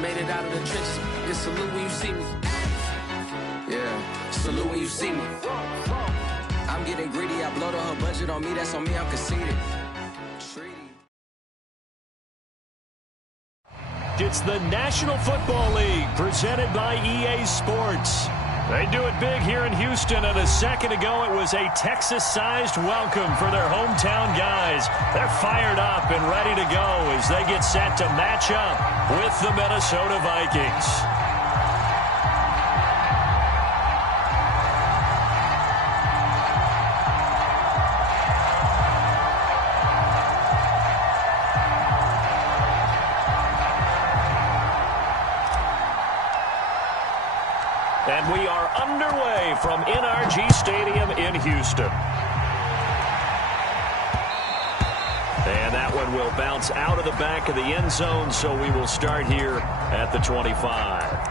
Made it out of the trenches. Just salute when you see me. Yeah, salute when you see me. I'm getting greedy. I blow the whole budget on me. That's on me. I'm conceited. It's the National Football League presented by EA Sports. They do it big here in Houston, and a second ago it was a Texas-sized welcome for their hometown guys. They're fired up and ready to go as they get set to match up with the Minnesota Vikings. And we are underway from NRG Stadium in Houston. And that one will bounce out of the back of the end zone, so we will start here at the 25.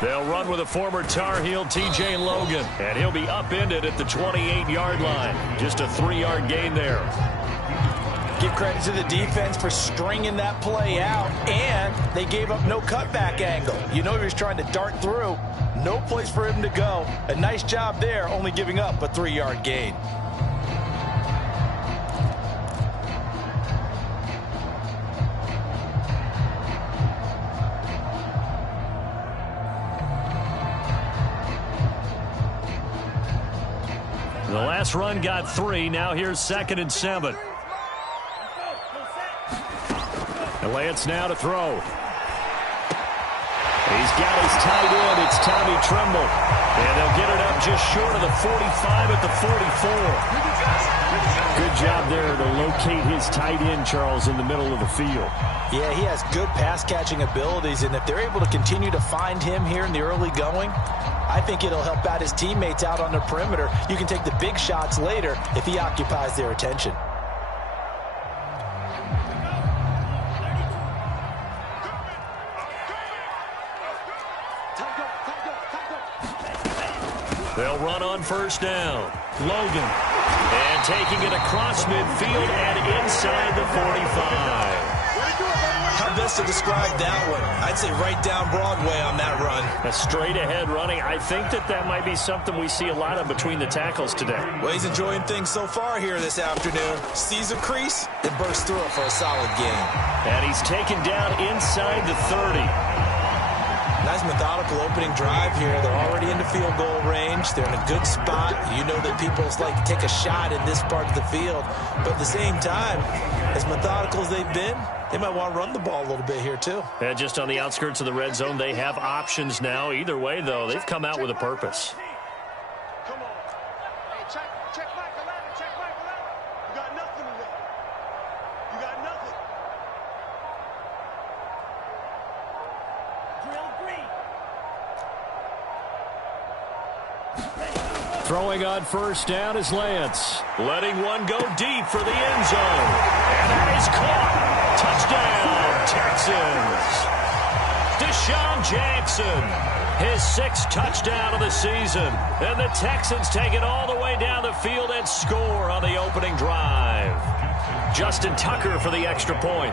They'll run with a former Tar Heel, T.J. Logan, and he'll be upended at the 28-yard line. Just a 3-yard gain there. Give credit to the defense for stringing that play out, and they gave up no cutback angle. You know he was trying to dart through. No place for him to go. A nice job there, only giving up a 3-yard gain. The last run got 3. Now here's 2nd and 7. And Lance now to throw. He's got his tight end. It's Tommy Tremble. And they'll get it up just short of the 45 at the 44. Good job there to locate his tight end, Charles, in the middle of the field. Yeah, he has good pass-catching abilities, and if they're able to continue to find him here in the early going, I think it'll help out his teammates out on the perimeter. You can take the big shots later if he occupies their attention. They'll run on 1st down. Logan. And taking it across midfield and inside the 45. How best to describe that one? I'd say right down Broadway on that run. A straight-ahead running. I think that might be something we see a lot of between the tackles today. Well, he's enjoying things so far here this afternoon. Sees a crease and bursts through it for a solid gain. And he's taken down inside the 30. Nice methodical opening drive here. They're already into field goal range. They're in a good spot. You know that people like to take a shot in this part of the field. But at the same time, as methodical as they've been, they might want to run the ball a little bit here too. And just on the outskirts of the red zone, they have options now. Either way, though, they've come out with a purpose. Come on. Hey, check Michael out. Check Michael out. You got nothing today. You got nothing. Drill green. Throwing on 1st down is Lance. Letting one go deep for the end zone. And that is caught. Touchdown, Texans. Deshaun Jackson, his 6th touchdown of the season. And the Texans take it all the way down the field and score on the opening drive. Justin Tucker for the extra point.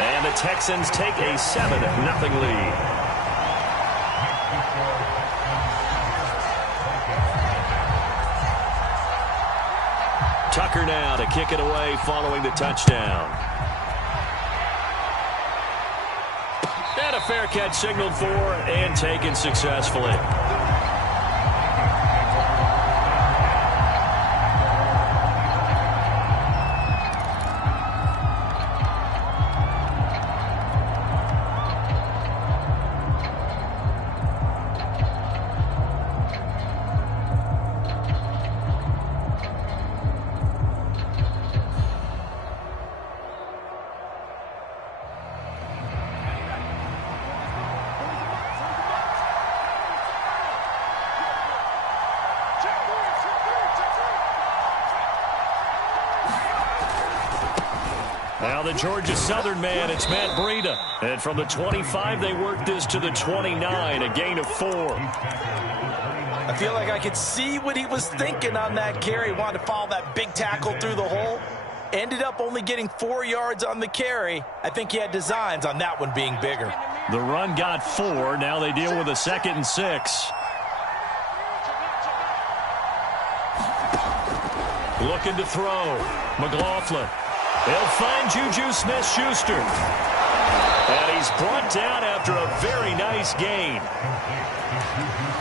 And the Texans take a 7-0 lead. Tucker now to kick it away following the touchdown. And a fair catch signaled for and taken successfully. Now the Georgia Southern man, it's Matt Breida. And from the 25, they work this to the 29, a gain of 4. I feel like I could see what he was thinking on that carry. Wanted to follow that big tackle through the hole. Ended up only getting 4 yards on the carry. I think he had designs on that one being bigger. The run got 4. Now they deal with a 2nd and 6. Looking to throw. McLaughlin. They'll find Juju Smith-Schuster. And he's brought down after a very nice gain.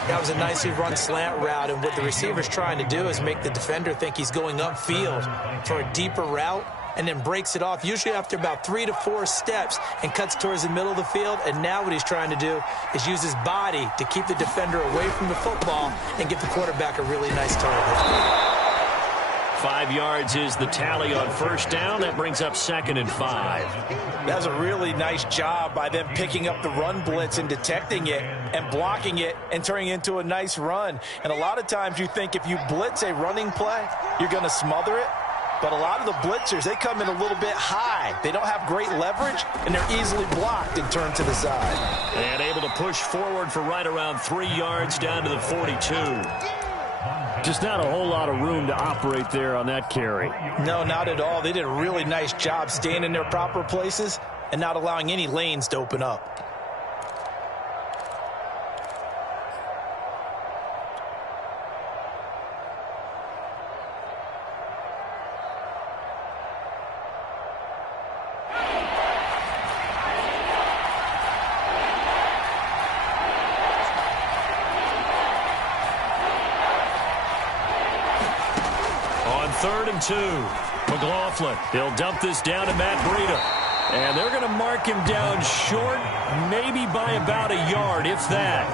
That was a nicely run slant route, and what the receiver's trying to do is make the defender think he's going upfield for a deeper route, and then breaks it off, usually after about 3 to 4 steps, and cuts towards the middle of the field. And now what he's trying to do is use his body to keep the defender away from the football and give the quarterback a really nice target. 5 yards is the tally on first down. That brings up 2nd and 5. That was a really nice job by them picking up the run blitz and detecting it and blocking it and turning it into a nice run. And a lot of times you think if you blitz a running play, you're going to smother it. But a lot of the blitzers, they come in a little bit high. They don't have great leverage, and they're easily blocked and turned to the side. And able to push forward for right around 3 yards down to the 42. Just not a whole lot of room to operate there on that carry. No, not at all. They did a really nice job staying in their proper places and not allowing any lanes to open up. Third and 2. McLaughlin. He'll dump this down to Matt Breida. And they're going to mark him down short, maybe by about a yard, if that.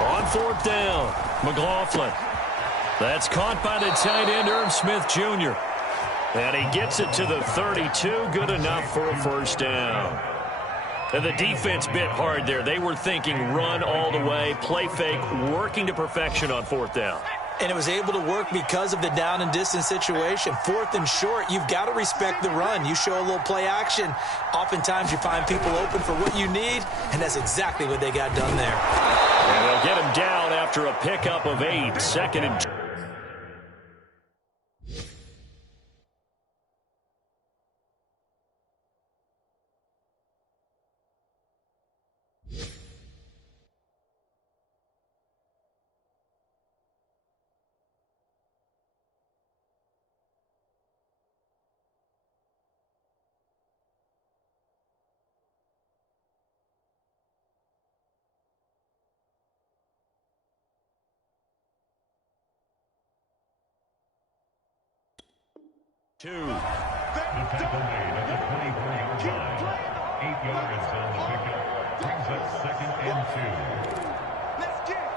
On 4th down, McLaughlin. That's caught by the tight end, Irv Smith Jr. And he gets it to the 32. Good enough for a first down. And the defense bit hard there. They were thinking run all the way, play fake, working to perfection on 4th down. And it was able to work because of the down and distance situation. 4th and short, you've got to respect the run. You show a little play action. Oftentimes you find people open for what you need, and that's exactly what they got done there. And they'll get him down after a pickup of 8. 2nd and 2. The tackle made at the 24-yard line. 8 yards on the pickup. Brings up 2nd and 2. Let's get it.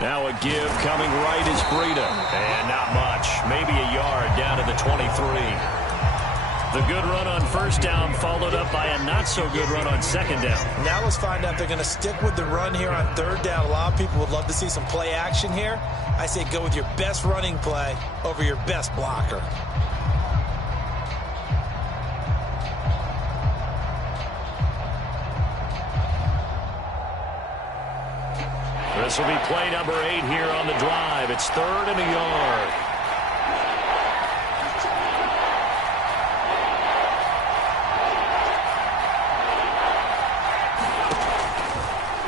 Now a give coming right is Breida. And not much. Maybe a yard down to the 23. The good run on first down followed up by a not-so-good run on 2nd down. Now let's find out if they're going to stick with the run here on 3rd down. A lot of people would love to see some play action here. I say go with your best running play over your best blocker. This will be play number 8 here on the drive. It's 3rd and a yard.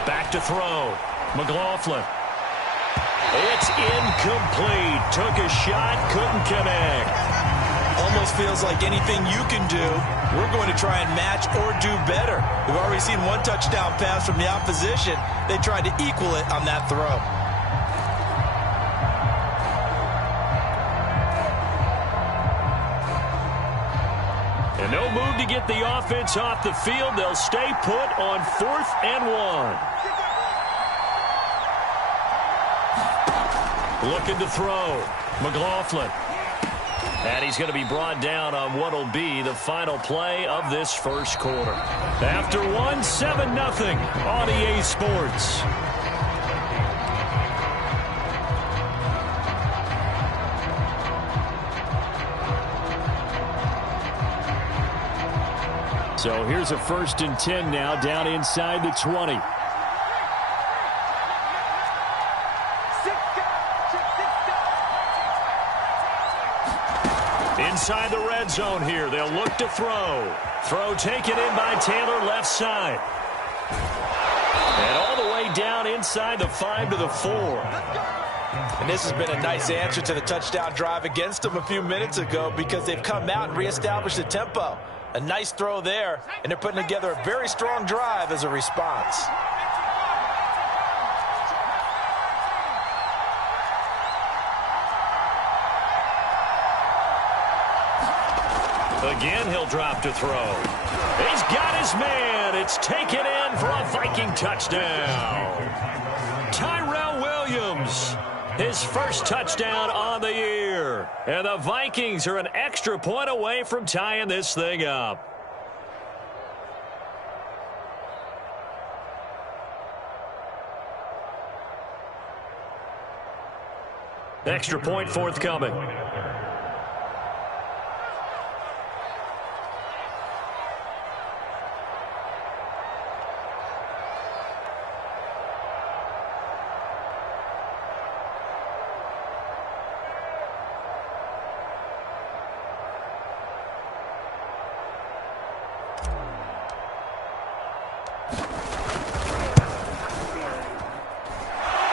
Back to throw. McLaughlin. It's incomplete. Took a shot, couldn't connect. Almost feels like anything you can do, we're going to try and match or do better. We've already seen one touchdown pass from the opposition. They tried to equal it on that throw. And No move to get the offense off the field. They'll stay put on 4th and 1. Looking to throw. McLaughlin. And he's going to be brought down on what will be the final play of this first quarter. After 1, 7-0 on EA Sports. So here's a 1st and 10 now, down inside the 20. Inside the red zone here. They'll look to throw. Throw taken in by Taylor, left side. And all the way down inside the 5 to the 4. And this has been a nice answer to the touchdown drive against them a few minutes ago because they've come out and reestablished the tempo. A nice throw there, and they're putting together a very strong drive as a response. Again, he'll drop to throw. He's got his man. It's taken in for a Viking touchdown. Tyrell Williams, his first touchdown on the year. And the Vikings are an extra point away from tying this thing up. Extra point forthcoming.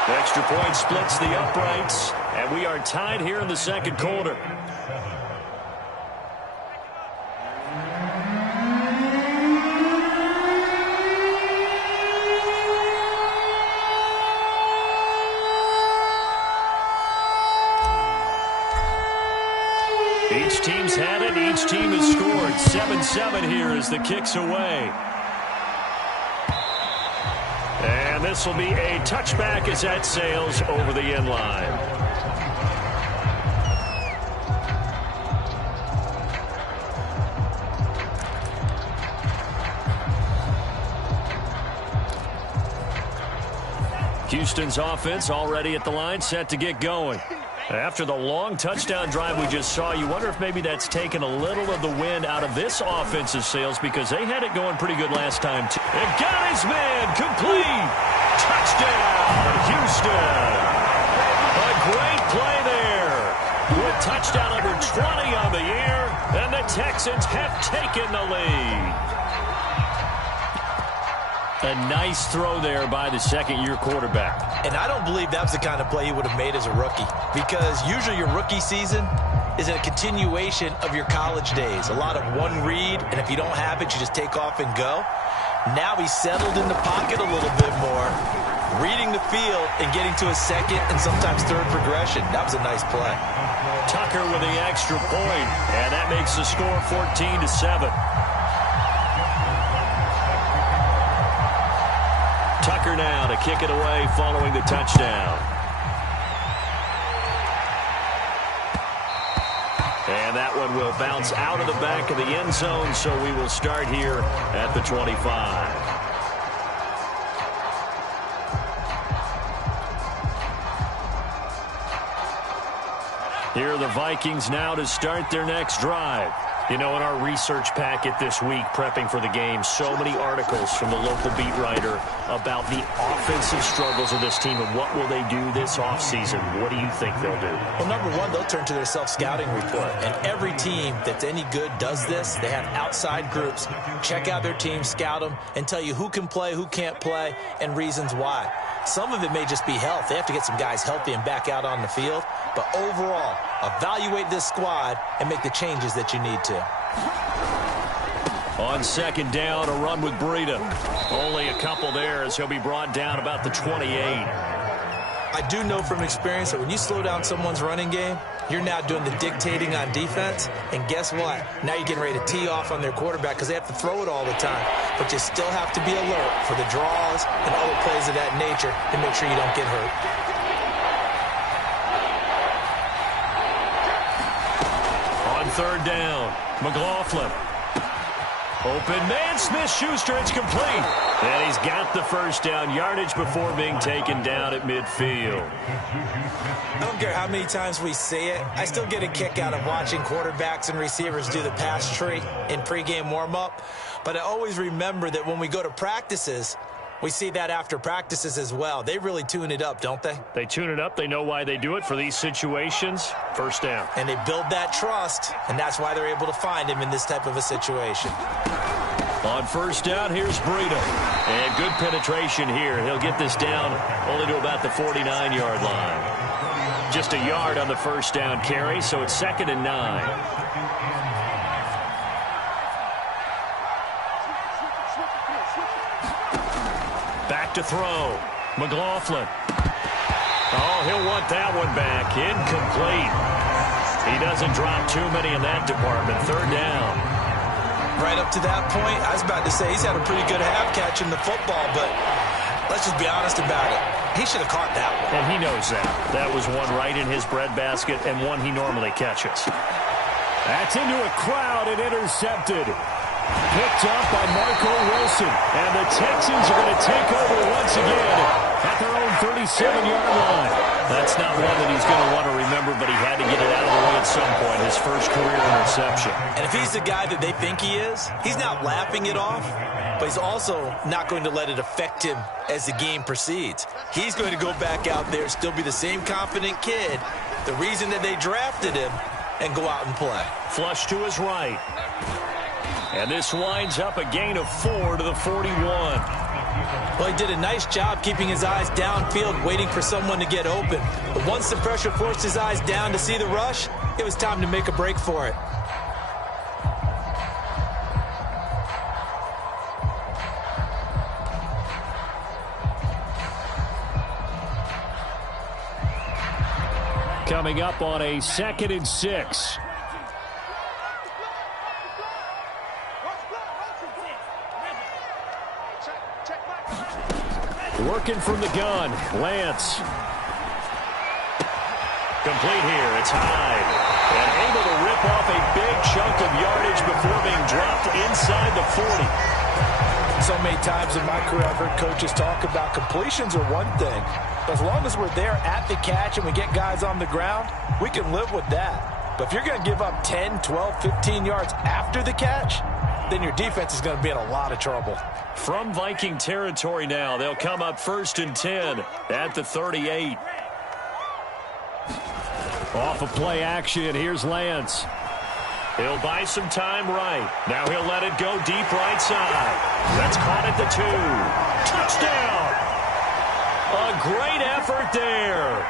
Extra point splits the uprights, and we are tied here in the second quarter. Each team's had it. Each team has scored. 7-7 here as the kick's away. And this will be a touchback as that sails over the end line. Houston's offense already at the line, set to get going. After the long touchdown drive we just saw, you wonder if maybe that's taken a little of the wind out of this offensive sails because they had it going pretty good last time, too. And got his man complete. Touchdown, Houston. A great play there. With touchdown number 20 on the year, and the Texans have taken the lead. A nice throw there by the second-year quarterback. And I don't believe that was the kind of play he would have made as a rookie because usually your rookie season is a continuation of your college days. A lot of one read, and if you don't have it, you just take off and go. Now he's settled in the pocket a little bit more, reading the field and getting to a second and sometimes third progression. That was a nice play. Tucker with the extra point, and that makes the score 14-7. Tucker now to kick it away following the touchdown. And that one will bounce out of the back of the end zone, so we will start here at the 25. Here are the Vikings now to start their next drive. You know, in our research packet this week, prepping for the game, so many articles from the local beat writer about the offensive struggles of this team and what will they do this offseason. What do you think they'll do? Well, number one, they'll turn to their self-scouting report. And every team that's any good does this. They have outside groups. Check out their team, scout them, and tell you who can play, who can't play, and reasons why. Some of it may just be health. They have to get some guys healthy and back out on the field. But overall, evaluate this squad and make the changes that you need to. On second down, a run with Breida. Only a couple there as he'll be brought down about the 28. I do know from experience that when you slow down someone's running game, You're now doing the dictating on defense, and guess what? Now you're getting ready to tee off on their quarterback because they have to throw it all the time. But you still have to be alert for the draws and other plays of that nature to make sure you don't get hurt. On third down, McLaughlin. Open man, Smith-Schuster, it's complete. And he's got the first down, yardage before being taken down at midfield. I don't care how many times we say it, I still get a kick out of watching quarterbacks and receivers do the pass tree in pregame warm-up. But I always remember that when we go to practices, we see that after practices as well. They really tune it up, don't they? They tune it up. They know why they do it for these situations. First down. And they build that trust, and that's why they're able to find him in this type of a situation. On first down, here's Breida. And good penetration here. He'll get this down only to about the 49-yard line. Just a yard on the first down carry, so it's 2nd and 9. Back to throw. McLaughlin. Oh, he'll want that one back. Incomplete. He doesn't drop too many in that department. Third down. Right up to that point, I was about to say he's had a pretty good half catching the football, but let's just be honest about it. He should have caught that one. And he knows that. That was one right in his breadbasket and one he normally catches. That's into a crowd and intercepted. Picked up by Marco Wilson. And the Texans are going to take over once again at their own 37-yard line. That's not one that he's going to want to remember, but he had to get it out of the way at some point, his first career interception. And if he's the guy that they think he is, he's not laughing it off, but he's also not going to let it affect him as the game proceeds. He's going to go back out there, still be the same confident kid, the reason that they drafted him, and go out and play. Flush to his right. And this winds up a gain of 4 to the 41. Well, he did a nice job keeping his eyes downfield, waiting for someone to get open. But once the pressure forced his eyes down to see the rush, it was time to make a break for it. Coming up on a 2nd and 6. Working from the gun, Lance. Complete here, it's Hyde. And able to rip off a big chunk of yardage before being dropped inside the 40. So many times in my career I've heard coaches talk about completions are one thing. But as long as we're there at the catch and we get guys on the ground, we can live with that. But if you're going to give up 10, 12, 15 yards after the catch, then your defense is going to be in a lot of trouble. From Viking territory now, they'll come up 1st and 10 at the 38. Off of play action, here's Lance. He'll buy some time right. Now he'll let it go deep right side. That's caught at the 2. Touchdown! A great effort there.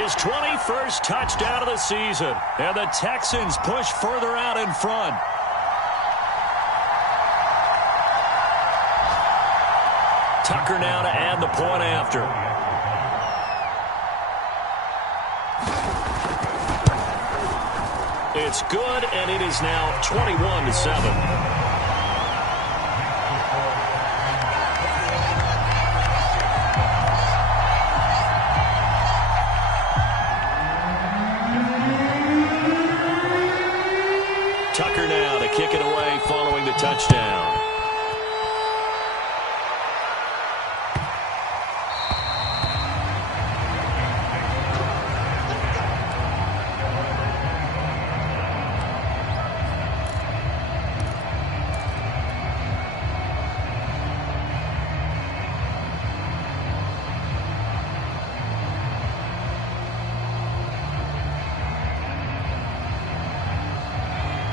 His 21st touchdown of the season. And the Texans push further out in front. Tucker now to add the point after. It's good, and it is now 21-7. Tucker now to kick it away following the touchdown.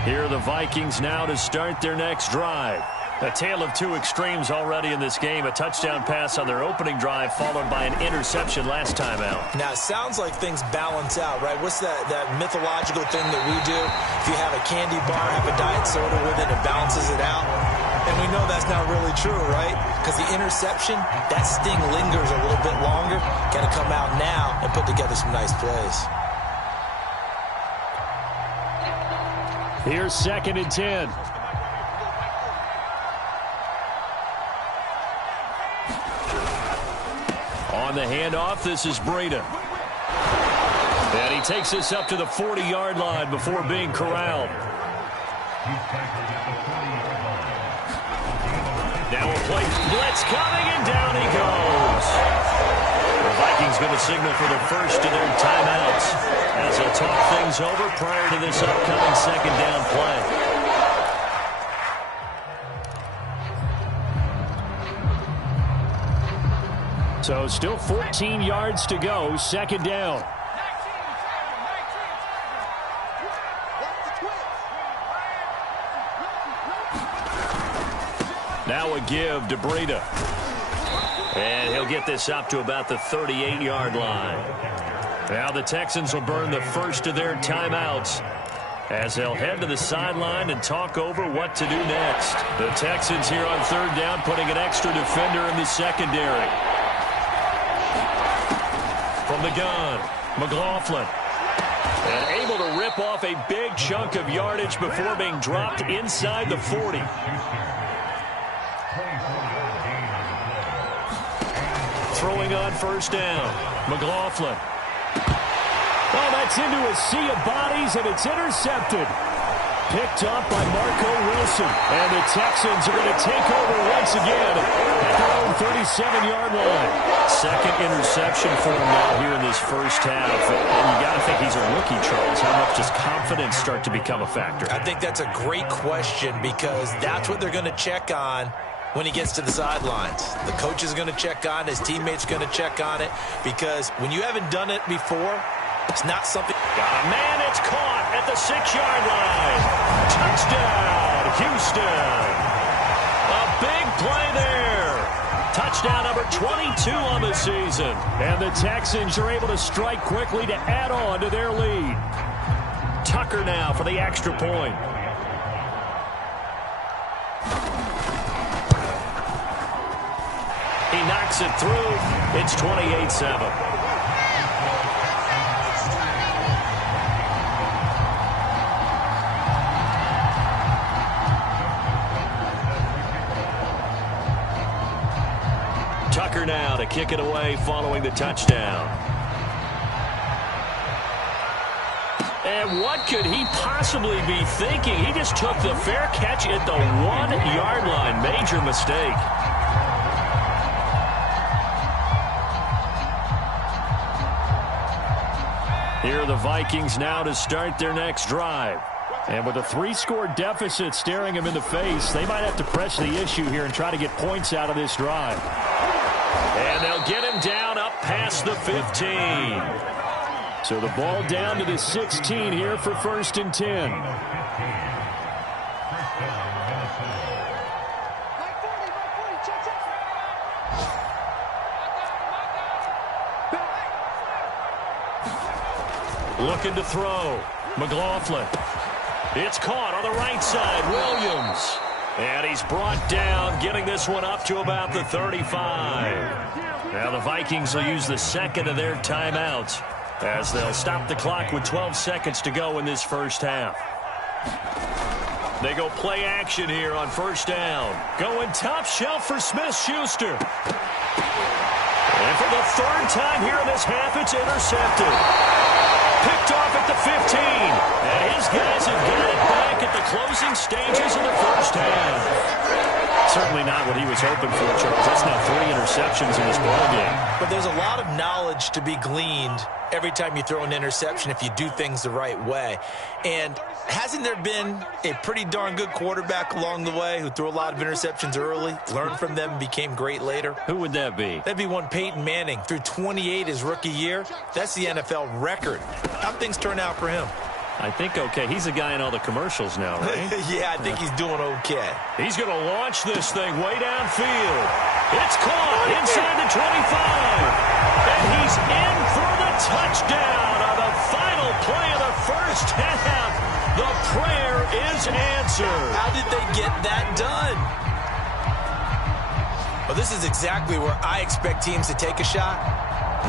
Here are the Vikings now to start their next drive. A tale of two extremes already in this game. A touchdown pass on their opening drive followed by an interception last time out. Now, it sounds like things balance out, right? What's that mythological thing that we do? If you have a candy bar, have a diet soda with it, it balances it out. And we know that's not really true, right? Because the interception, that sting lingers a little bit longer. Got to come out now and put together some nice plays. Here's 2nd and 10. On the handoff, this is Breida. And he takes this up to the 40-yard line before being corralled. Now a play blitz coming, and down he goes. The Vikings going to signal for the first of their timeouts as they'll talk things over prior to this upcoming 2nd down play. So still 14 yards to go, 2nd down. Now a give to Breida. And he'll get this up to about the 38-yard line. Now the Texans will burn the first of their timeouts as they'll head to the sideline and talk over what to do next. The Texans here on 3rd down putting an extra defender in the secondary. From the gun, McLaughlin. And able to rip off a big chunk of yardage before being dropped inside the 40. Throwing on 1st down, McLaughlin. Oh, that's into a sea of bodies, and it's intercepted. Picked up by Marco Wilson. And the Texans are going to take over once again at their own 37-yard line. 2nd interception for him now here in this first half. And you got to think he's a rookie, Charles. How much does confidence start to become a factor? I think that's a great question because that's what they're going to check on when he gets to the sidelines. The coach is going to check on it. His teammates are going to check on it because when you haven't done it before, it's not something. Got a man, it's caught at the 6-yard line. Touchdown, Houston. A big play there. Touchdown number 22 on the season. And the Texans are able to strike quickly to add on to their lead. Tucker now for the extra point. He knocks it through. It's 28-7. Tucker now to kick it away following the touchdown. And what could he possibly be thinking? He just took the fair catch at the 1-yard line. Major mistake. Here are the Vikings now to start their next drive. And with a 3-score deficit staring them in the face, they might have to press the issue here and try to get points out of this drive. And they'll get him down up past the 15. So the ball down to the 16 here for 1st and 10. Looking to throw. McLaughlin. It's caught on the right side. Williams. And he's brought down, getting this one up to about the 35. Now the Vikings will use the 2nd of their timeouts as they'll stop the clock with 12 seconds to go in this first half. They go play action here on 1st down. Going top shelf for Smith-Schuster. And for the 3rd time here in this half, it's intercepted. Picked off at the 15. And his guys have got it back at the closing stages of the first half. Certainly not what he was hoping for, Charles. That's now 3 interceptions in this ballgame. But there's a lot of knowledge to be gleaned every time you throw an interception if you do things the right way. And hasn't there been a pretty darn good quarterback along the way who threw a lot of interceptions early, learned from them, and became great later? Who would that be? That'd be one Peyton Manning. Threw 28 his rookie year. That's the NFL record. How'd things turn out for him? I think okay. He's a guy in all the commercials now, right? Yeah, I think he's doing okay. He's going to launch this thing way downfield. It's caught inside the 25. And he's in for the touchdown on the final play of the first half. The prayer is answered. How did they get that done? Well, this is exactly where I expect teams to take a shot.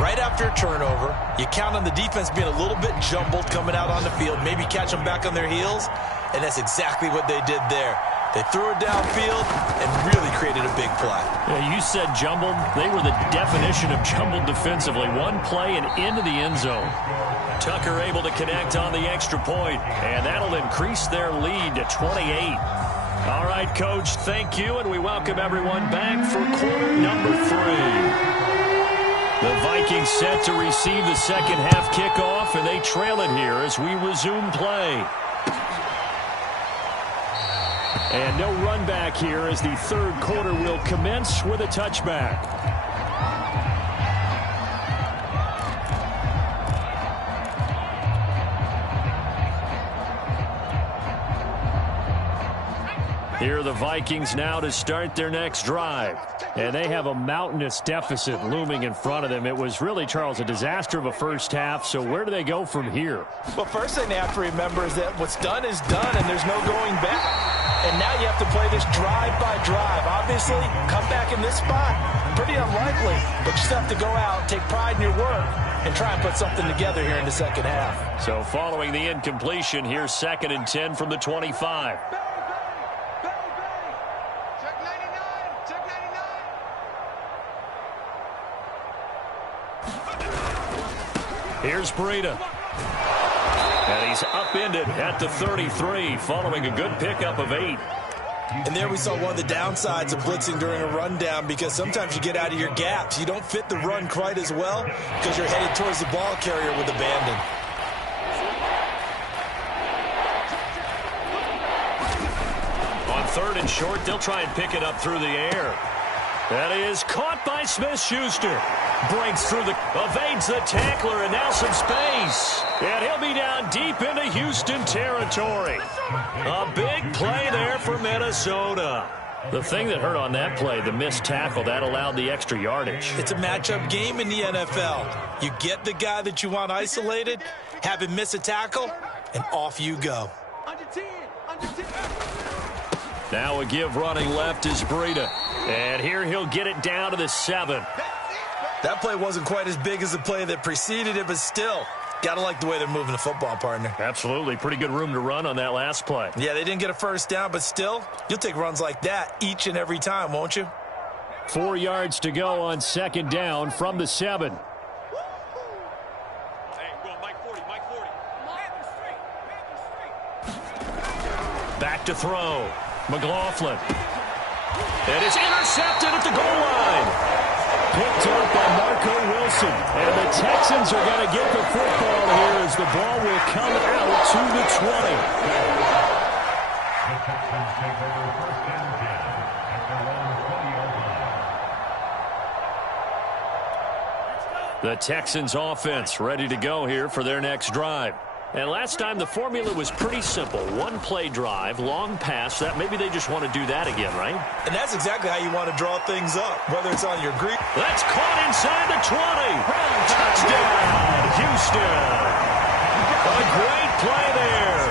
right after a turnover. You count on the defense being a little bit jumbled coming out on the field, maybe catch them back on their heels, and that's exactly what they did there. They threw it downfield and really created a big play. Yeah, you said jumbled. They were the definition of jumbled defensively. One play and into the end zone. Tucker able to connect on the extra point, and that'll increase their lead to 28. All right, Coach, thank you, and we welcome everyone back for quarter number 3. The Vikings set to receive the second half kickoff, and they trail it here as we resume play. And no run back here as the third quarter will commence with a touchback. Here are the Vikings now to start their next drive. And they have a mountainous deficit looming in front of them. It was really, Charles, a disaster of a first half. So where do they go from here? Well, first thing they have to remember is that what's done is done, and there's no going back. And now you have to play this drive by drive. Obviously, come back in this spot, pretty unlikely. But you still have to go out, take pride in your work, and try and put something together here in the second half. So following the incompletion, here's 2nd and 10 from the 25. Here's Breida. And he's upended at the 33 following a good pickup of 8. And there we saw one of the downsides of blitzing during a rundown, because sometimes you get out of your gaps. You don't fit the run quite as well because you're headed towards the ball carrier with abandon. On 3rd and short, they'll try and pick it up through the air. That is caught by Smith-Schuster. Breaks through evades the tackler, and now some space. And he'll be down deep into Houston territory. A big play there for Minnesota. The thing that hurt on that play, the missed tackle, that allowed the extra yardage. It's a matchup game in the NFL. You get the guy that you want isolated, have him miss a tackle, and off you go. Under 10. Now a give running left is Breida. And here he'll get it down to the 7. That play wasn't quite as big as the play that preceded it, but still, gotta like the way they're moving the football, partner. Absolutely. Pretty good room to run on that last play. Yeah, they didn't get a first down, but still, you'll take runs like that each and every time, won't you? 4 yards to go on 2nd down from the 7. Hey, go on, Mike 40. Back to throw. McLaughlin. And it's intercepted at the goal line. Picked up by Marco Wilson. And the Texans are going to get the football here as the ball will come out to the 20. The Texans take over 1st and 10 at their own 20-yard line. The Texans offense ready to go here for their next drive. And last time the formula was pretty simple. One play drive, long pass. That maybe they just want to do that again, right? And that's exactly how you want to draw things up, whether it's on your Greek. That's caught inside the 20. Touchdown, Houston. A great play there.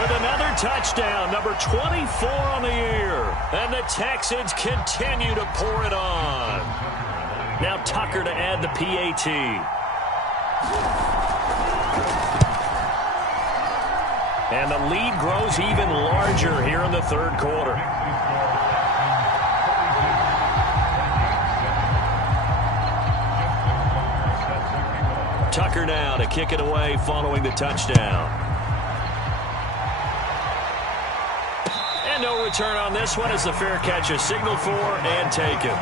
With another touchdown, number 24 on the year. And the Texans continue to pour it on. Now Tucker to add the PAT. And the lead grows even larger here in the 3rd quarter. Tucker now to kick it away following the touchdown. And no return on this one as the fair catch is signaled for and taken.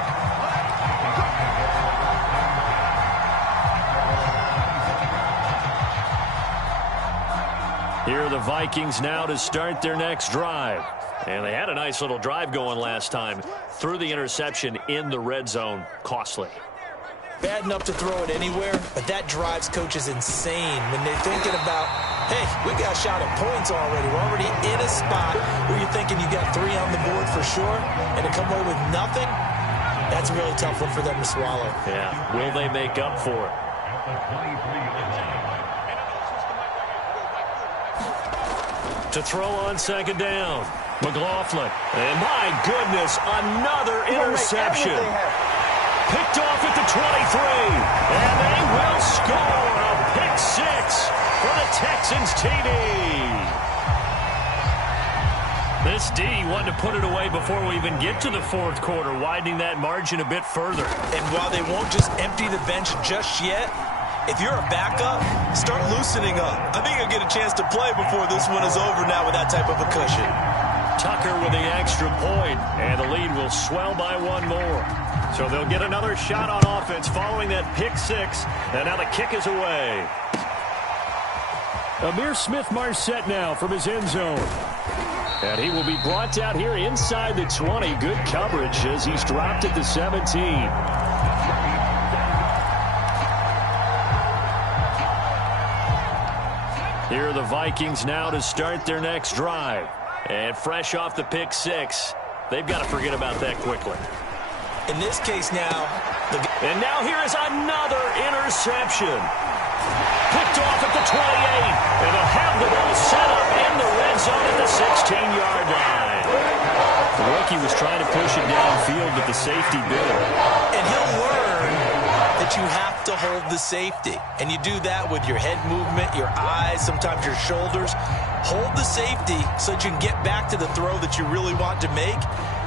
Here are the Vikings now to start their next drive. And they had a nice little drive going last time. Threw the interception in the red zone. Costly. Bad enough to throw it anywhere, but that drives coaches insane when they're thinking about, hey, we got a shot at points already. We're already in a spot where you're thinking you got 3 on the board for sure, and to come away with nothing, that's a really tough one for them to swallow. Yeah, will they make up for it? At the 23-yard line. To throw on 2nd down. McLaughlin. And my goodness, another interception. Picked off at the 23. And they will score a pick six for the Texans TD. This D wanted to put it away before we even get to the fourth quarter, widening that margin a bit further. And while they won't just empty the bench just yet, if you're a backup, start loosening up. I think you'll get a chance to play before this one is over now with that type of a cushion. Tucker with the extra point, and the lead will swell by one more. So they'll get another shot on offense following that pick six, and now the kick is away. Amir Smith-Marset now from his end zone. And he will be brought down here inside the 20. Good coverage as he's dropped at the 17. Here are the Vikings now to start their next drive. And fresh off the pick six, they've got to forget about that quickly. In this case now, and now here is another interception. Picked off at the 28, and they'll have the ball set up in the red zone at the 16-yard line. The rookie was trying to push it downfield, but the safety bit him. And he'll learn that you have to hold the safety. And you do that with your head movement, your eyes, sometimes your shoulders. Hold the safety so that you can get back to the throw that you really want to make.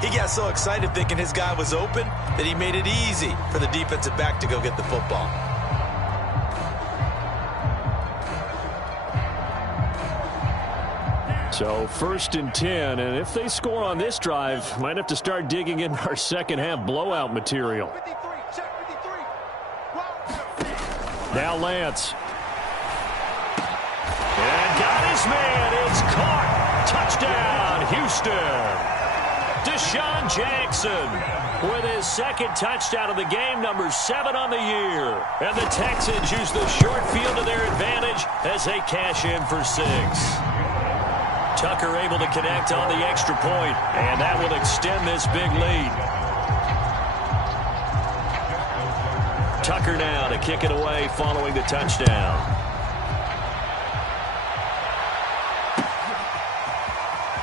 He got so excited thinking his guy was open that he made it easy for the defensive back to go get the football. So 1st and 10, and if they score on this drive, might have to start digging in our second half blowout material. Now Lance. And got his man. It's caught. Touchdown, Houston. Deshaun Jackson with his second touchdown of the game, number 7 on the year. And the Texans use the short field to their advantage as they cash in for 6. Tucker able to connect on the extra point, and that will extend this big lead. Tucker now to kick it away following the touchdown.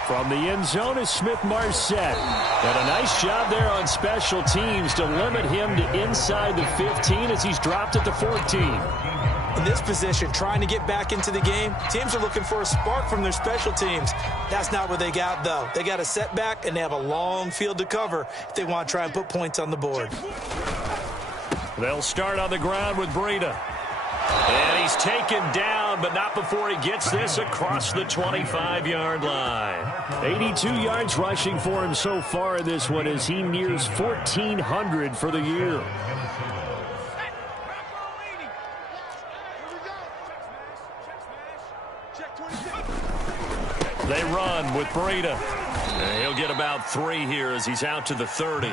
From the end zone is Smith-Marset. And a nice job there on special teams to limit him to inside the 15 as he's dropped at the 14. In this position, trying to get back into the game, teams are looking for a spark from their special teams. That's not what they got, though. They got a setback, and they have a long field to cover if they want to try and put points on the board. They'll start on the ground with Breida. And he's taken down, but not before he gets this across the 25-yard line. 82 yards rushing for him so far in this one as he nears 1,400 for the year. They run with Breida. And he'll get about 3 here as he's out to the 30.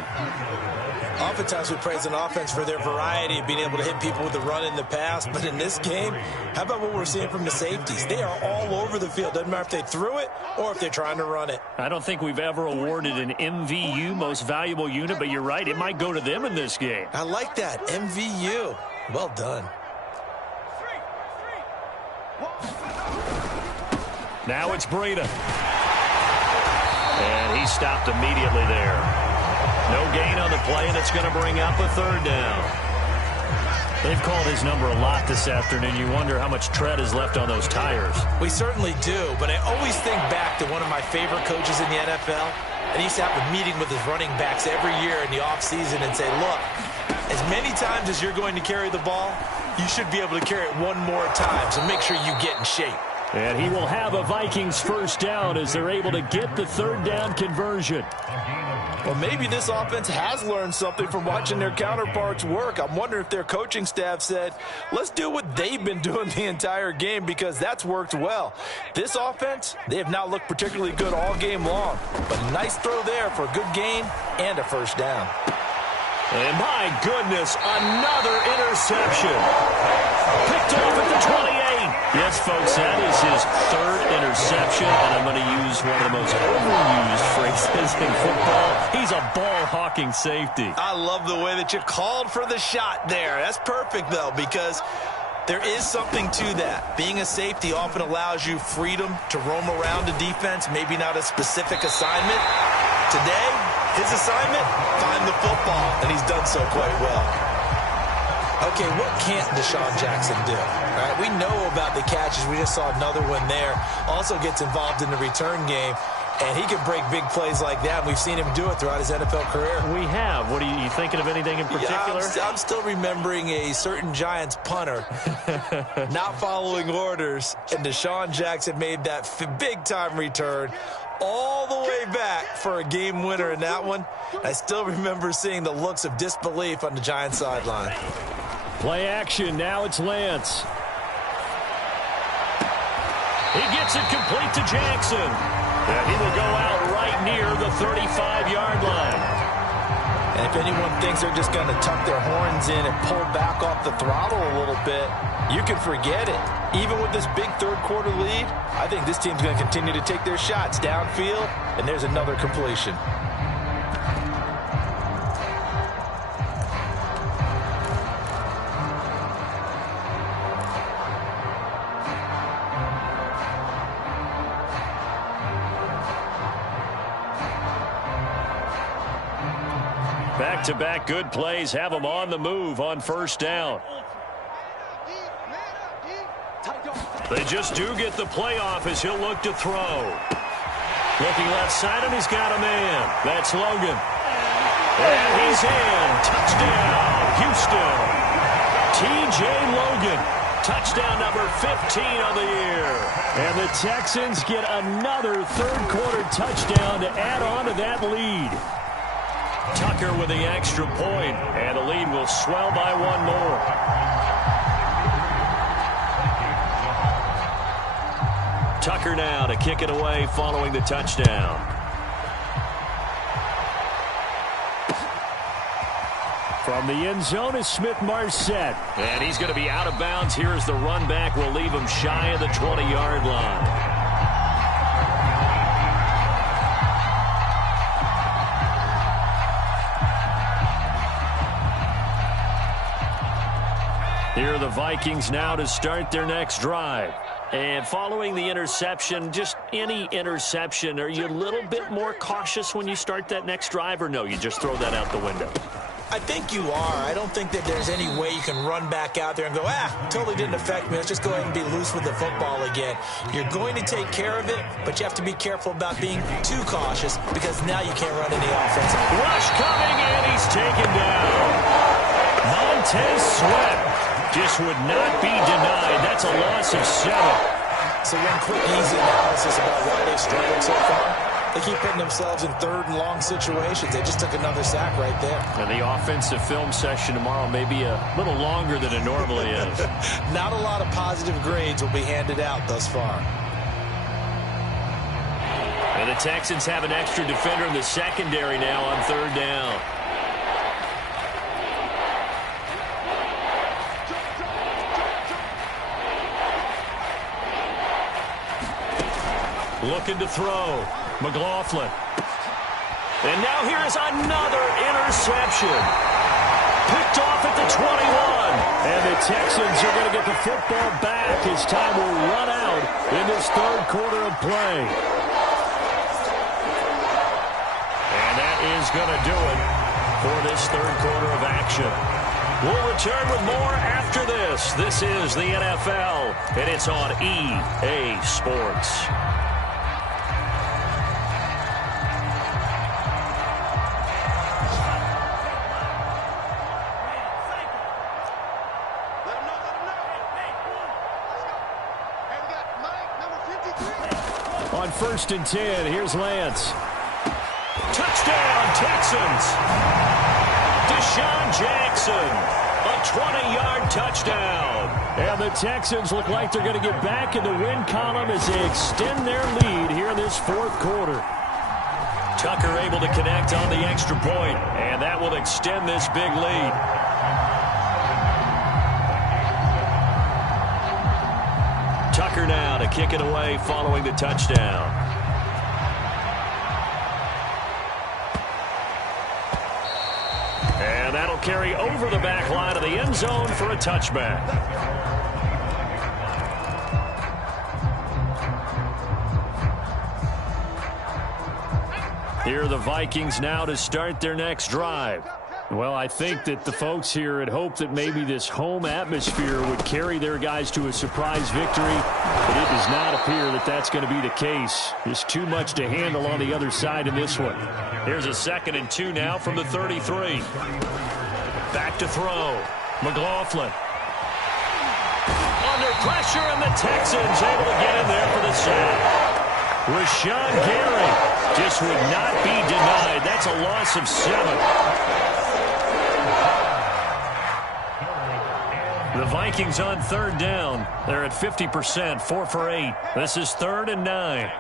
Oftentimes we praise an offense for their variety of being able to hit people with the run in the pass. But in this game, how about what we're seeing from the safeties? They are all over the field. Doesn't matter if they threw it or if they're trying to run it. I don't think we've ever awarded an MVU, most valuable unit, but you're right. It might go to them in this game. I like that. MVU. Well done. Now it's Breida. And he stopped immediately there. No gain on the play, and it's going to bring up a 3rd down. They've called his number a lot this afternoon. You wonder how much tread is left on those tires. We certainly do, but I always think back to one of my favorite coaches in the NFL. And he used to have a meeting with his running backs every year in the offseason and say, look, as many times as you're going to carry the ball, you should be able to carry it one more time, so make sure you get in shape. And he will have a Vikings 1st down as they're able to get the 3rd down conversion. Well, maybe this offense has learned something from watching their counterparts work. I'm wondering if their coaching staff said, let's do what they've been doing the entire game because that's worked well. This offense, they have not looked particularly good all game long. But nice throw there for a good gain and a 1st down. And my goodness, another interception. Picked off at the 28. Yes, folks, that is his 3rd interception, and I'm going to use one of the most overused phrases in football. He's a ball-hawking safety. I love the way that you called for the shot there. That's perfect, though, because there is something to that. Being a safety often allows you freedom to roam around the defense, maybe not a specific assignment. Today, his assignment, find the football, and he's done so quite well. Okay, what can't Deshaun Jackson do? All right, we know about the catches. We just saw another one there. Also gets involved in the return game, and he can break big plays like that. We've seen him do it throughout his NFL career. We have. What are you thinking of anything in particular? Yeah, I'm still remembering a certain Giants punter not following orders, and Deshaun Jackson made that big-time return all the way back for a game winner in that one. I still remember seeing the looks of disbelief on the Giants sideline. Play action. Now it's Lance. He gets it complete to Jackson. And he will go out right near the 35-yard line. And if anyone thinks they're just going to tuck their horns in and pull back off the throttle a little bit, you can forget it. Even with this big third-quarter lead, I think this team's going to continue to take their shots downfield, and there's another completion. Back-to-back good plays have them on the move on first down. They just do get the play off as he'll look to throw. Looking left side, and he's got a man. That's Logan. And he's in. Touchdown, Houston. T.J. Logan. Touchdown number 15 of the year. And the Texans get another third-quarter touchdown to add on to that lead. Tucker with the extra point, and the lead will swell by one more. Tucker now to kick it away following the touchdown. From the end zone is Smith-Marset. And he's going to be out of bounds. Here's the run back. Will leave him shy of the 20-yard line. Here are the Vikings now to start their next drive. And following the interception, just any interception, are you a little bit more cautious when you start that next drive, or no, you just throw that out the window? I think you are. I don't think that there's any way you can run back out there and go, totally didn't affect me. Let's just go ahead and be loose with the football again. You're going to take care of it, but you have to be careful about being too cautious because now you can't run any offense. Rush coming, and he's taken down. Montez Sweat just would not be denied. That's a loss of 7. So one quick, easy analysis about why they've struggled so far. They keep putting themselves in third and long situations. They just took another sack right there. And the offensive film session tomorrow may be a little longer than it normally is. Not a lot of positive grades will be handed out thus far. And the Texans have an extra defender in the secondary now on third down. Looking to throw. McLaughlin. And now here is another interception. Picked off at the 21. And the Texans are going to get the football back as time will run out in this third quarter of play. And that is going to do it for this third quarter of action. We'll return with more after this. This is the NFL, and it's on EA Sports. On 1st and 10, here's Lance. Touchdown, Texans. Deshaun Jackson, a 20-yard touchdown. And the Texans look like they're going to get back in the win column as they extend their lead here in this fourth quarter. Tucker able to connect on the extra point, and that will extend this big lead. Tucker now to kick it away following the touchdown. And that'll carry over the back line of the end zone for a touchback. Here are the Vikings now to start their next drive. Well, I think that the folks here had hoped that maybe this home atmosphere would carry their guys to a surprise victory, but it does not appear that that's going to be the case. There's too much to handle on the other side in this one. Here's a 2nd and 2 now from the 33. Back to throw. McLaughlin. Under pressure, and the Texans able to get in there for the sack. Rashawn Gary just would not be denied. That's a loss of 7. The Vikings on 3rd down. They're at 50%, 4 for 8. This is 3rd and 9.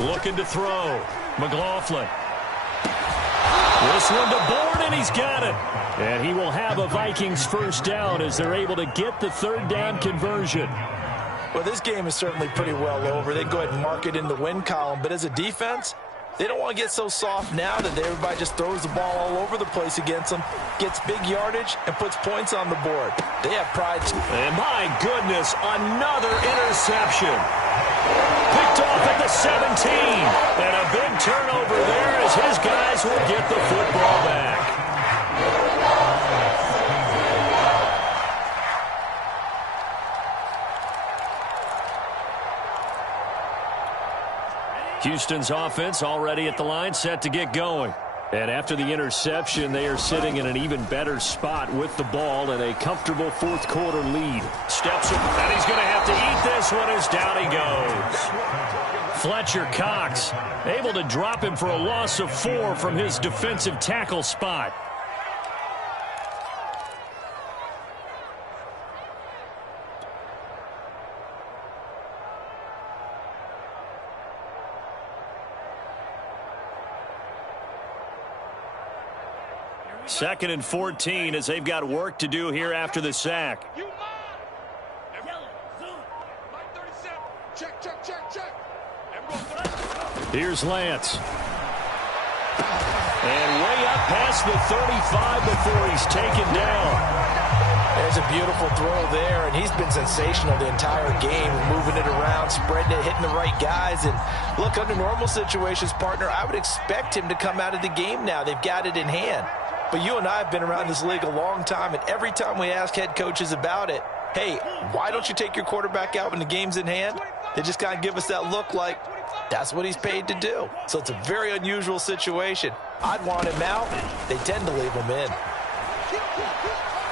Looking to throw. McLaughlin. This one to Bourne, and he's got it. And he will have a Vikings 1st down as they're able to get the 3rd down conversion. Well, this game is certainly pretty well over. They go ahead and mark it in the win column. But as a defense, they don't want to get so soft now that everybody just throws the ball all over the place against them, gets big yardage, and puts points on the board. They have pride. And my goodness, another interception. Picked off at the 17. And a big turnover there as his guys will get the football back. Houston's offense already at the line, set to get going. And after the interception, they are sitting in an even better spot with the ball and a comfortable 4th quarter lead. Steps up, and he's going to have to eat this one as down he goes. Fletcher Cox able to drop him for a loss of 4 from his defensive tackle spot. Second and 14 as they've got work to do here after the sack. Here's Lance. And way up past the 35 before he's taken down. There's a beautiful throw there, and he's been sensational the entire game, moving it around, spreading it, hitting the right guys. And look, under normal situations, partner, I would expect him to come out of the game now. They've got it in hand. But you and I have been around this league a long time, and every time we ask head coaches about it, hey, why don't you take your quarterback out when the game's in hand? They just kind of give us that look like that's what he's paid to do. So it's a very unusual situation. I'd want him out. They tend to leave him in.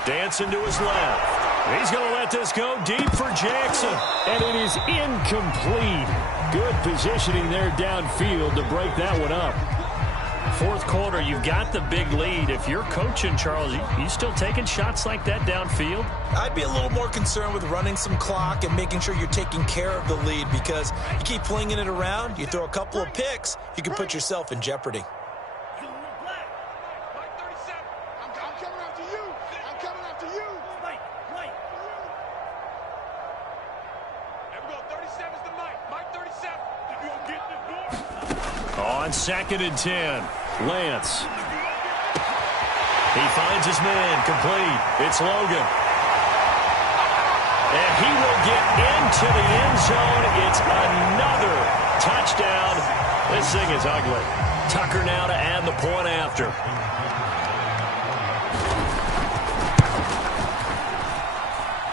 Dancing to his left. He's going to let this go deep for Jackson. And it is incomplete. Good positioning there downfield to break that one up. 4th quarter, you've got the big lead. If you're coaching, Charles, you still taking shots like that downfield? I'd be a little more concerned with running some clock and making sure you're taking care of the lead, because you keep flinging it around, you throw a couple of picks, you can put yourself in jeopardy. On 2nd and 10, Lance. He finds his man, complete. It's Logan. And he will get into the end zone. It's another touchdown. This thing is ugly. Tucker now to add the point after.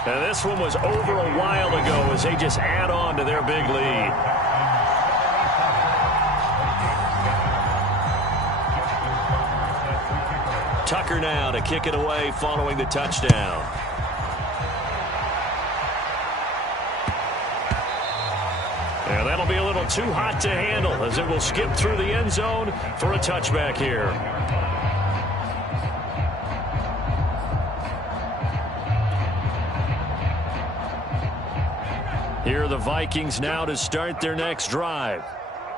And this one was over a while ago as they just add on to their big lead. Tucker now to kick it away following the touchdown. And that'll be a little too hot to handle as it will skip through the end zone for a touchback here. Here are the Vikings now to start their next drive.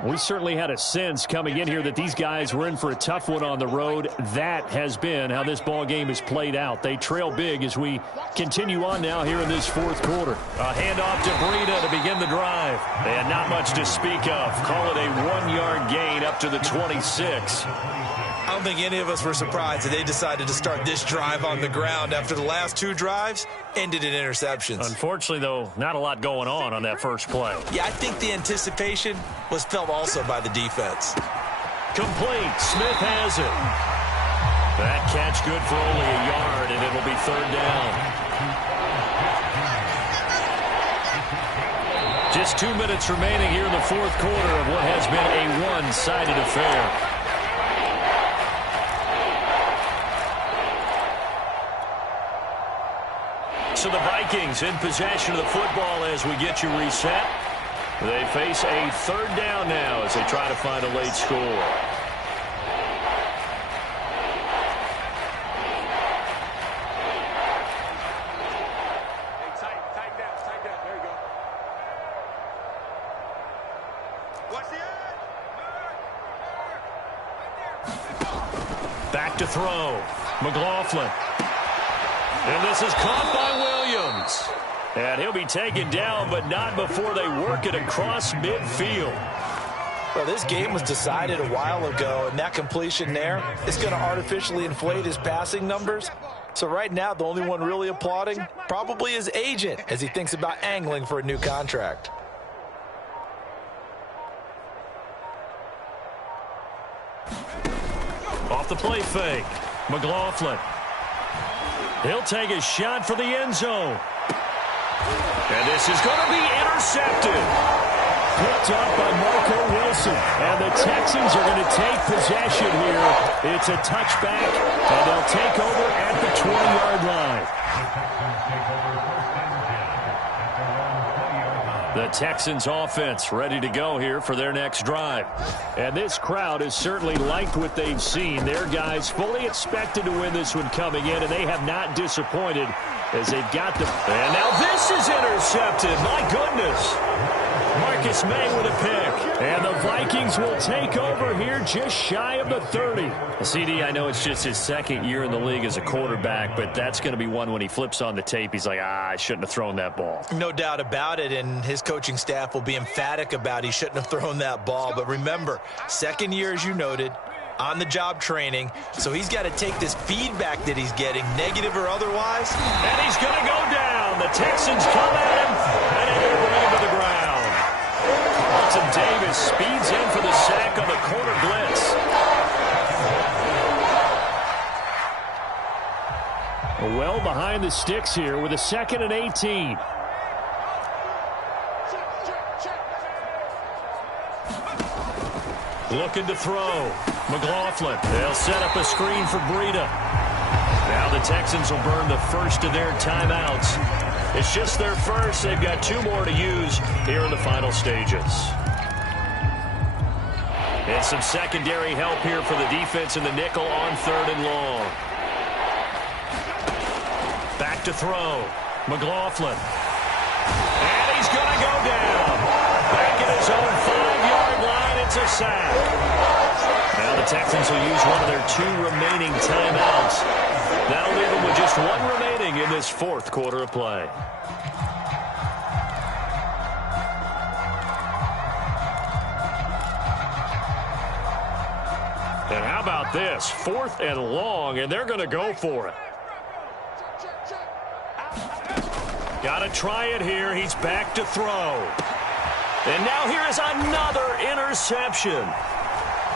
We certainly had a sense coming in here that these guys were in for a tough one on the road. That has been how this ball game has played out. They trail big as we continue on now here in this fourth quarter. A handoff to Breida to begin the drive. And not much to speak of. Call it a 1-yard gain up to the 26. I don't think any of us were surprised that they decided to start this drive on the ground after the last 2 drives ended in interceptions. Unfortunately, though, not a lot going on that first play. Yeah, I think the anticipation was felt also by the defense. Complete. Smith has it. That catch good for only a yard, and it'll be 3rd down. Just 2 minutes remaining here in the fourth quarter of what has been a one-sided affair. So the Vikings in possession of the football as we get you reset. They face a 3rd down now as they try to find a late score. Tighten down. There you go. Watch the edge. Back to throw. McLaughlin. And this is caught by Williams. And he'll be taken down, but not before they work it across midfield. Well, this game was decided a while ago, and that completion there is going to artificially inflate his passing numbers. So right now, the only one really applauding probably his agent as he thinks about angling for a new contract. Off the play fake. McLaughlin. He'll take a shot for the end zone. And this is going to be intercepted. Picked up by Marco Wilson. And the Texans are going to take possession here. It's a touchback, and they'll take over at the 20-yard line. The Texans offense ready to go here for their next drive. And this crowd has certainly liked what they've seen. Their guys fully expected to win this one coming in, and they have not disappointed as they've got the... And now this is intercepted. My goodness. Marcus May with a pick. And the Vikings will take over here just shy of the 30. CD, I know it's just his 2nd year in the league as a quarterback, but that's going to be one when he flips on the tape. He's like, I shouldn't have thrown that ball. No doubt about it, and his coaching staff will be emphatic about he shouldn't have thrown that ball. But remember, 2nd year, as you noted, on-the-job training, so he's got to take this feedback that he's getting, negative or otherwise. And he's going to go down. The Texans come at him, and they're going to bring him to the ground. Carlton Davis speeds in for the sack on the corner blitz. Well behind the sticks here with a 2nd and 18. Looking to throw. McLaughlin. They'll set up a screen for Breida. Now the Texans will burn the first of their timeouts. It's just their first. They've got 2 more to use here in the final stages. And some secondary help here for the defense in the nickel on 3rd and long. Back to throw. McLaughlin. And he's going to go down. Back at his own 5-yard line. It's a sack. Now the Texans will use one of their 2 remaining timeouts. That'll leave them with just 1 remaining in this 4th quarter of play. And how about this? 4th and long, and they're going to go for it. Got to try it here. He's back to throw. And now here is another interception.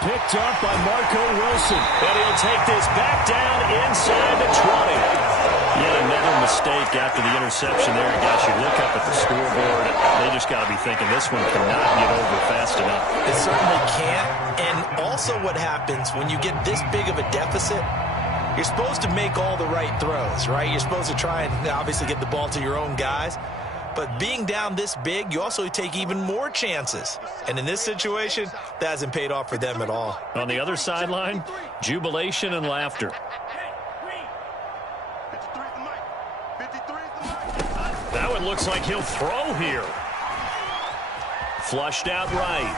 Picked up by Marco Wilson. And he'll take this back down inside the 20. Yet another mistake after the interception there. And gosh, you look up at the scoreboard, they just got to be thinking this one cannot get over fast enough. It certainly can't. And also what happens when you get this big of a deficit, you're supposed to make all the right throws, right? You're supposed to try and obviously get the ball to your own guys. But being down this big, you also take even more chances. And in this situation, that hasn't paid off for them at all. On the other sideline, jubilation and laughter. That one looks like he'll throw here. Flushed out right.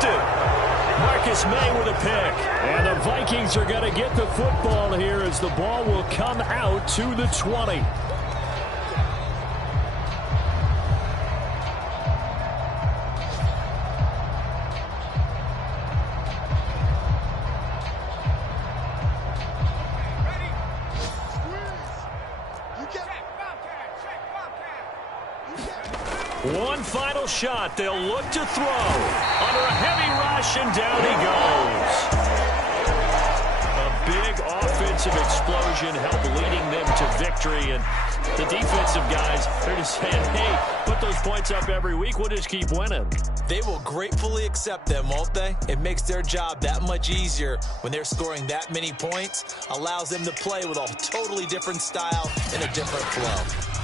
intercepted. Marcus May with a pick. And the Vikings are going to get the football here as the ball will come out to the 20. One final shot. They'll look to throw. Under a heavy rush, and down he goes. A big offensive explosion helped leading them to victory. And the defensive guys, they're just saying, hey, put those points up every week. We'll just keep winning. They will gratefully accept them, won't they? It makes their job that much easier when they're scoring that many points. Allows them to play with a totally different style and a different flow.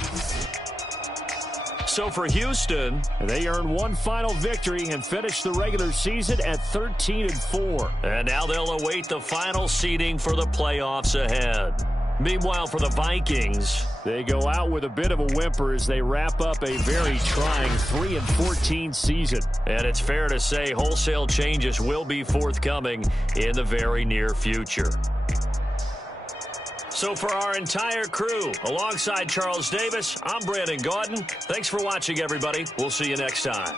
So for Houston, they earned one final victory and finished the regular season at 13-4. And now they'll await the final seeding for the playoffs ahead. Meanwhile, for the Vikings, they go out with a bit of a whimper as they wrap up a very trying 3-14 season. And it's fair to say wholesale changes will be forthcoming in the very near future. So for our entire crew, alongside Charles Davis, I'm Brandon Gaudin. Thanks for watching, everybody. We'll see you next time.